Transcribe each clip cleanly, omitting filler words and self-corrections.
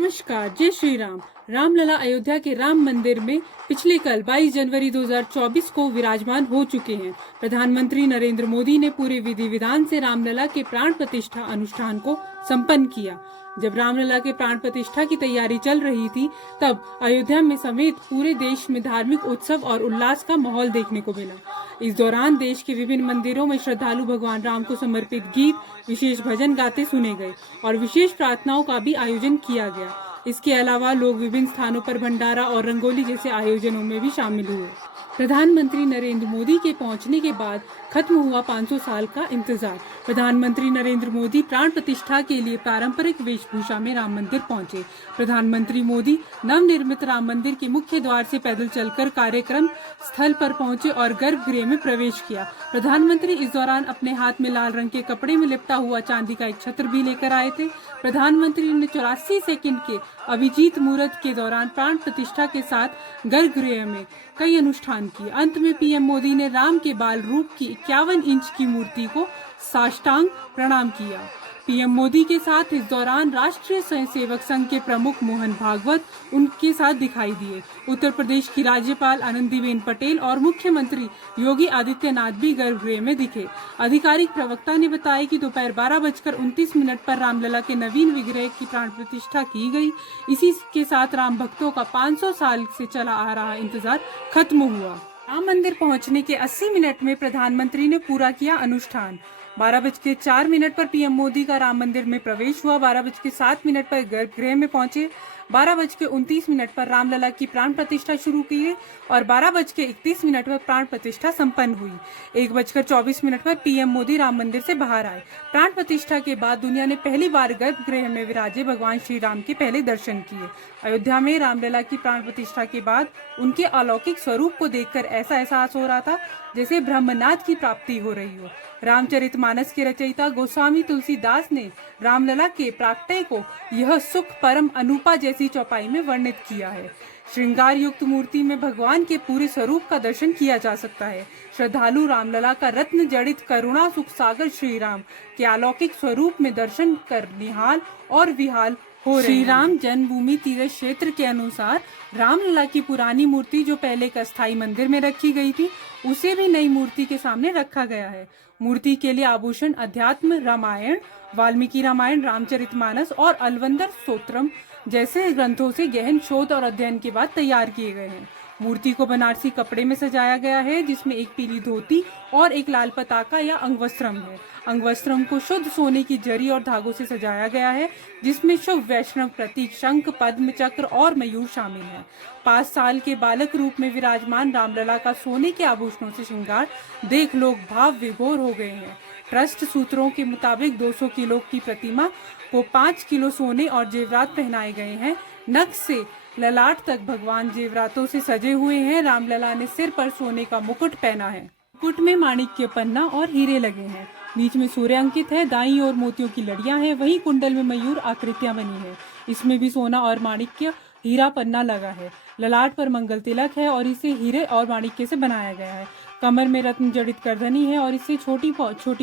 नमस्कार, जय श्री राम। रामलला अयोध्या के राम मंदिर में पिछले कल 22 जनवरी 2024 को विराजमान हो चुके हैं। प्रधानमंत्री नरेंद्र मोदी ने पूरे विधि विधान से रामलला के प्राण प्रतिष्ठा अनुष्ठान को संपन्न किया। जब रामलला के प्राण प्रतिष्ठा की तैयारी चल रही थी, तब अयोध्या में समेत पूरे देश में धार्मिक उत्सव और उल्लास का माहौल देखने को मिला। इस दौरान देश के विभिन्न मंदिरों में श्रद्धालु भगवान राम को समर्पित गीत, विशेष भजन गाते सुने गए और विशेष प्रार्थनाओं का भी आयोजन किया गया। इसके अलावा लोग विभिन्न स्थानों पर भंडारा और रंगोली जैसे आयोजनों में भी शामिल हुए। प्रधानमंत्री नरेंद्र मोदी के पहुंचने के बाद खत्म हुआ 500 साल का इंतजार। प्रधानमंत्री नरेंद्र मोदी प्राण प्रतिष्ठा के लिए पारंपरिक वेशभूषा में राम मंदिर पहुंचे। प्रधानमंत्री मोदी नवनिर्मित राम मंदिर के मुख्य द्वार से पैदल चलकर कार्यक्रम स्थल पर पहुंचे और गर्भगृह में प्रवेश किया। प्रधानमंत्री इस दौरान अपने हाथ में लाल रंग के कपड़े में लिपटा हुआ चांदी का एक छत्र भी लेकर आए थे। प्रधानमंत्री ने 84 सेकंड के अभिजीत मुहूर्त के दौरान प्राण प्रतिष्ठा के साथ गर्भगृह में कई अनुष्ठान किए। अंत में पीएम मोदी ने राम के बाल रूप की 51 इंच की मूर्ति को साष्टांग प्रणाम किया। पीएम मोदी के साथ इस दौरान राष्ट्रीय स्वयंसेवक संघ के प्रमुख मोहन भागवत उनके साथ दिखाई दिए। उत्तर प्रदेश की राज्यपाल आनंदीबेन पटेल और मुख्यमंत्री योगी आदित्यनाथ भी गर्भगृह में दिखे। आधिकारिक प्रवक्ता ने बताया कि दोपहर 12:29 पर रामलला के नवीन विग्रह की प्राण प्रतिष्ठा की गई। इसी के साथ राम भक्तों का 500 साल से चला आ रहा इंतजार खत्म हुआ। राम मंदिर पहुंचने के 80 मिनट में प्रधानमंत्री ने पूरा किया अनुष्ठान। 12:04 पर पीएम मोदी का राम मंदिर में प्रवेश हुआ। 12:07 पर गर्भगृह में पहुंचे। 12:29 पर रामलला की प्राण प्रतिष्ठा शुरू की गई और 12:31 पर प्राण प्रतिष्ठा संपन्न हुई। 1:24 पर पीएम मोदी राम मंदिर से बाहर आए। प्राण प्रतिष्ठा के बाद दुनिया ने पहली बार गर्भगृह में विराजे भगवान श्री राम के पहले दर्शन किए। अयोध्या में रामलला की प्राण प्रतिष्ठा के बाद उनके अलौकिक स्वरूप को देखकर ऐसा एहसास हो रहा था जैसे ब्रह्मनाथ की प्राप्ति हो रही हो। रामचरितमानस के रचयिता गोस्वामी तुलसीदास ने रामलला के प्राकट्य को यह सुख परम अनुपा जैसी चौपाई में वर्णित किया है। श्रृंगार युक्त मूर्ति में भगवान के पूरे स्वरूप का दर्शन किया जा सकता है। श्रद्धालु रामलला का रत्न जड़ित करुणा सुख सागर श्री राम के अलौकिक स्वरूप में दर्शन कर निहाल और विहाल हो रहे हैं। श्री राम जन्मभूमि तीर्थ क्षेत्र के अनुसार रामलला की पुरानी मूर्ति जो पहले एक अस्थायी मंदिर में रखी गई थी, उसे भी नई मूर्ति के सामने रखा गया है। मूर्ति के लिए आभूषण अध्यात्म रामायण, वाल्मीकि रामायण, रामचरितमानस और अलवंदर स्तोत्रम जैसे ग्रंथों से गहन शोध और अध्ययन के बाद तैयार किए गए हैं। मूर्ति को बनारसी कपड़े में सजाया गया है, जिसमें एक पीली धोती और एक लाल पताका या अंगवस्त्रम है। अंगवस्त्रम को शुद्ध सोने की जरी और धागों से सजाया गया है, जिसमें शुभ वैष्णव प्रतीक शंख, पद्म, चक्र और मयूर शामिल है। 5 साल के बालक रूप में विराजमान रामलला का सोने के आभूषणों से श्रृंगार देख लोग भाव विभोर हो गए हैं। ट्रस्ट सूत्रों के मुताबिक 200 किलो की प्रतिमा को 5 किलो सोने और जेवरात पहनाए गए हैं। नख से ललाट तक भगवान जेवरातों से सजे हुए हैं। रामलला ने सिर पर सोने का मुकुट पहना है। मुकुट में माणिक्य पन्ना और हीरे लगे हैं। बीच में सूर्य अंकित है। दाईं ओर मोतियों की लड़ियां हैं। वहीं कुंडल में मयूर आकृतियां बनी है। इसमें भी सोना और माणिक्य हीरा पन्ना लगा है। ललाट पर मंगल तिलक है और इसे हीरे और माणिक्य से बनाया गया है। कमर में रत्न जड़ित करधनी है और इससे छोटी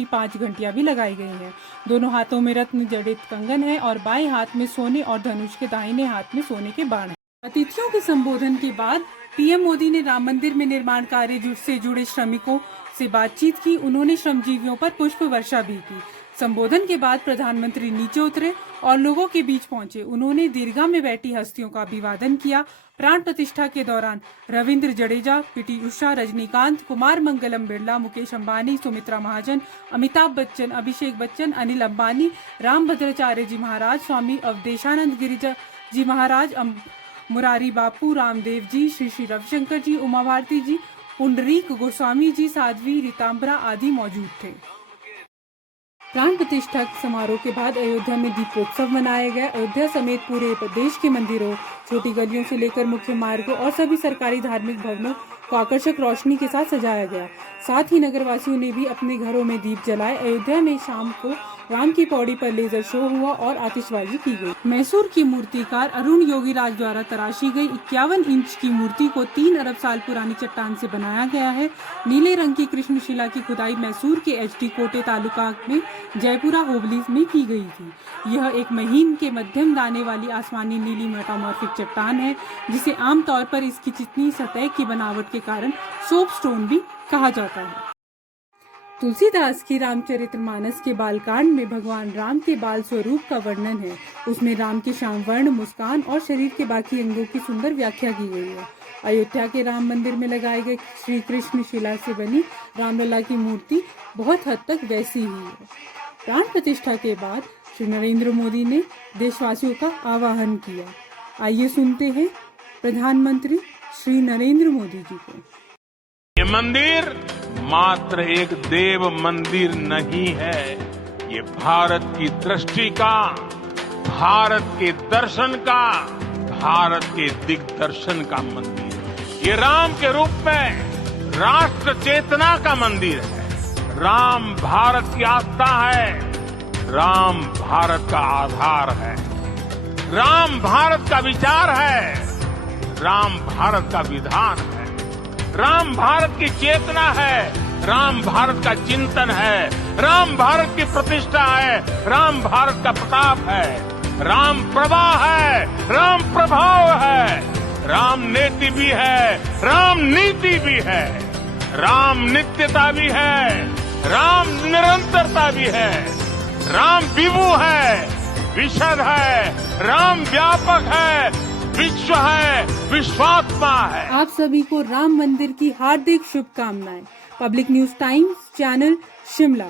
5 घंटियां भी लगाई गई हैं। दोनों हाथों में रत्न जड़ित कंगन है और बाएं हाथ में सोने और धनुष के दाहिने हाथ में सोने के बाण हैं। अतिथियों के संबोधन के बाद पीएम मोदी ने राम मंदिर में निर्माण कार्य से जुड़े श्रमिकों से बातचीत की। उन्होंने श्रमजीवियों पर पुष्प वर्षा भी की। संबोधन के बाद प्रधानमंत्री नीचे उतरे और लोगों के बीच पहुंचे। उन्होंने दीर्घा में बैठी हस्तियों का अभिवादन किया। प्राण प्रतिष्ठा के दौरान रविंद्र जडेजा, पीटी उषा, रजनीकांत, कुमार मंगलम बिरला, मुकेश अंबानी, सुमित्रा महाजन, अमिताभ बच्चन, अभिषेक बच्चन, अनिल अंबानी, रामभद्राचार्य जी महाराज, स्वामी अवधेशानंद गिरिजा जी महाराज, मुरारी बापू, रामदेव जी, श्री श्री रविशंकर जी, उमा भारती जी, पुंडरीक गोस्वामी जी, साध्वी रीतांबरा आदि मौजूद थे। प्राण प्रतिष्ठा समारोह के बाद अयोध्या में दीपोत्सव मनाया गया। अयोध्या समेत पूरे प्रदेश के मंदिरों, छोटी गलियों से लेकर मुख्य मार्गों और सभी सरकारी धार्मिक भवनों को आकर्षक रोशनी के साथ सजाया गया। साथ ही नगरवासियों ने भी अपने घरों में दीप जलाए। अयोध्या में शाम को राम की पौड़ी पर लेजर शो हुआ और आतिशबाजी की गई। मैसूर की मूर्तिकार अरुण योगीराज द्वारा तराशी गई 51 इंच की मूर्ति को 3 अरब साल पुरानी चट्टान से बनाया गया है। नीले रंग की कृष्णशिला की खुदाई मैसूर के एचडी कोटे तालुका में जयपुरा होबली में की गई थी। यह एक महीन के मध्यम दाने वाली आसमानी नीली मेटामॉर्फिक चट्टान है, जिसे आमतौर पर इसकी चिकनी सतह की बनावट के कारण सोप स्टोन भी कहा जाता है। तुलसीदास की रामचरितमानस के बालकांड में भगवान राम के बाल स्वरूप का वर्णन है। उसमें राम के श्यामवर्ण, मुस्कान और शरीर के बाकी अंगों की सुंदर व्याख्या की गई है। अयोध्या के राम मंदिर में लगाए गए श्री कृष्ण शिला से बनी रामलला की मूर्ति बहुत हद तक वैसी ही है। प्राण प्रतिष्ठा के बाद श्री नरेंद्र मोदी ने देशवासियों का आह्वान किया। आइए सुनते हैं प्रधानमंत्री श्री नरेंद्र मोदी जी को। ये मंदिर मात्र एक देव मंदिर नहीं है, ये भारत की दृष्टि का, भारत के दर्शन का, भारत के दिग्दर्शन का मंदिर है। ये राम के रूप में राष्ट्र चेतना का मंदिर है। राम भारत की आस्था है, राम भारत का आधार है, राम भारत का विचार है, राम भारत का विधान है, राम भारत की चेतना है, राम भारत का चिंतन है, राम भारत की प्रतिष्ठा है, राम भारत का प्रताप है, राम प्रवाह है, राम प्रभाव है, राम नेति भी है, राम नीति भी है, राम नित्यता भी है, राम निरंतरता भी है, राम विभु है, विशद है, राम व्यापक है, विश्व है, विश्वात्मा है। आप सभी को राम मंदिर की हार्दिक शुभकामनाएं। Public news times channel Shimla.